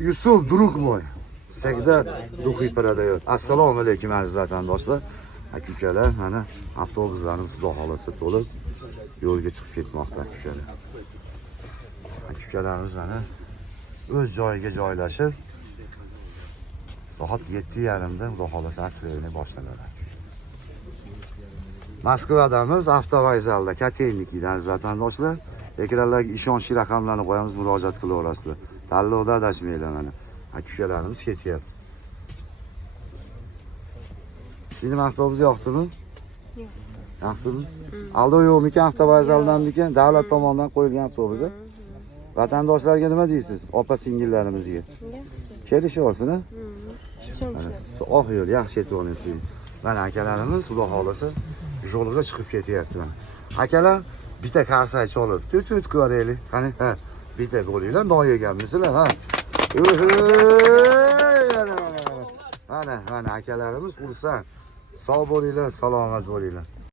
Yusuf Drugmoy. Sekda ruhiy paradayot. Assalomu alaykum aziz vatandoshlar. Akalar, mana avtobuslarimiz Xudo xolasa to'lib yo'lga chiqib ketmoqda akalar. Akalarimiz mana o'z joyiga joylashib soat 7:30 da Xudo xolasa atlayni boshlanadi. Moskvadamiz avtovokzalda Kateynikidan aziz vatandoshlar. Ekranlarga ishonchli raqamlarni qo'yamiz, murojaat qilaverasizlar. Tanlovda adashmanglar mana. Akalarimiz ketyapti. Film avtobusi yoqdimi? Yo'q. Yoqdimi? Aldo yo'qmikan avtovokzaldanmikan? Davlat tomonidan qo'yilgan avtobus. Vatandoshlarga nima deysiz? Opa singillarimizga. Kelishaversin, ha? Oq yo'l yaxshi yetib mana akalarimiz Xudo xolasa yo'lga chiqib ketyapti mana. Akalar bitta qarsak cholib, tut ko'raylik. Qani, ha, bitta bo'linglar, no yeganmisizlar, ha? Mana akalarimiz xursand. Sog' bo'linglar, salomat bo'linglar.